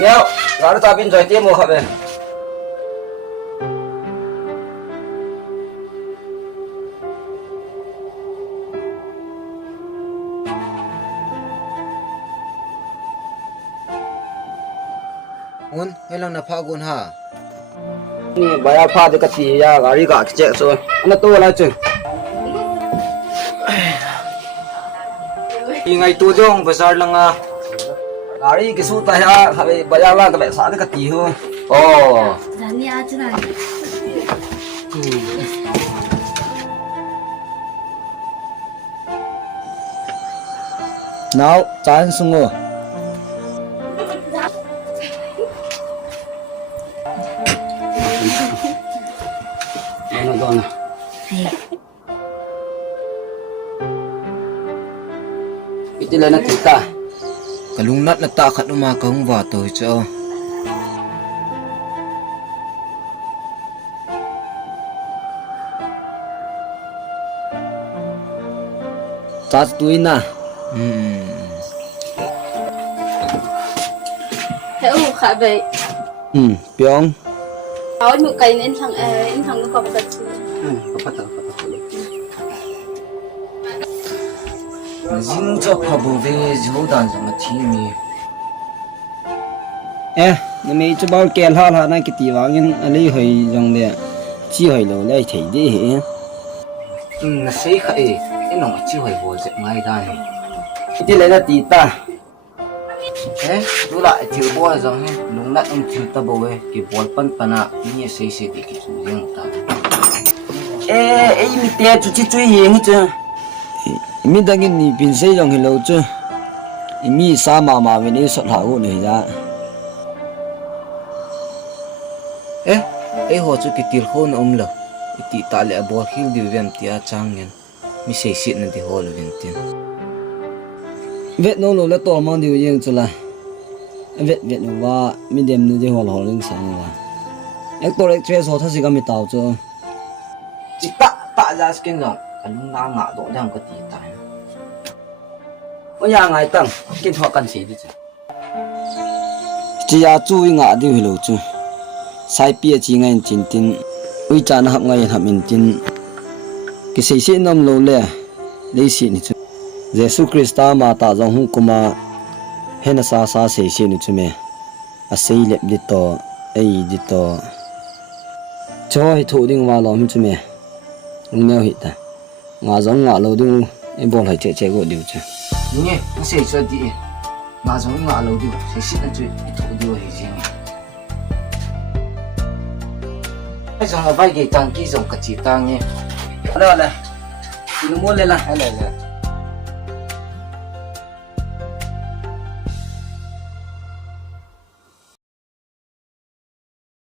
Neo, gã ta bên rồi tiêm một hộp về. Un, helang na phagun ha. Ni bayar pha de kati ya gari ga che so. Ana to la che. Ingai tu dong bazar langa. Gari ki su ta ya habe bayar la ka sa de kati ho. Oh. Rani आज ना Now, chan sungo. Ano doon? Itila na kita. Kalungnat na ta khat uma ka hung wa to cho. Ta tuina. thế u khá vậy Pyong. áo nụ cây nên thằng nó còn vật Kapata. Jing cho phabu ve jo dan jang thi mi. Na me chu bal kel ha na ki ti wangin ali hoi jong le. Chi hoi lo lai thei de he. Na sei kha e. Enong chi hoi bo je ngai da ni. Itila na ti ta. Du lại thiếu bò rằng đúng là ông thiếu ta bầu ấy cái bò pan pana như xây xây thì cái chủ riêng ta mi té chú chỉ chui hiền chứ Mi dangin ni pin sei jong hello chu. Mi sa ma ve ni sot ha u ni ja. hồ chú cái tiền khôn ông lờ tí ta lại bò khiêu điều viên tia trang nhân mi xây xây nên thì hồ là viên tiền Vet no lo la to mang diu yeng chu la. Vet no wa mi dem ni de hol hol ring sang wa. Actor actress ho tha si ga mi tao chu. chỉ ta ra skin rồi cái lúc nào ngã độ đang có tí tài ôi ya ngày tăng cái họ cần gì đấy chứ Chi ya chu nga diu hello chu. Sai pia chi ngai chin tin. Ui chan hap ngai hap min tin. Ki sei se nam lo le. Lei si ni chu. Jesus Christa ma ta jong hu kuma hena sa sei se ni chu me. A sei lep di to ai di to. Choi thu ding wa lo mi chu me. Ung neo hi ta. Nga jong nga lo ding e bol hai che go diu chu. nghe nó xây cho đi mà giống ngã lâu đi xây xịt nó chơi thủ đi rồi gì cái dòng là vai cái tăng cái dòng cái chỉ tăng nhé đây là nó mua lên là hay là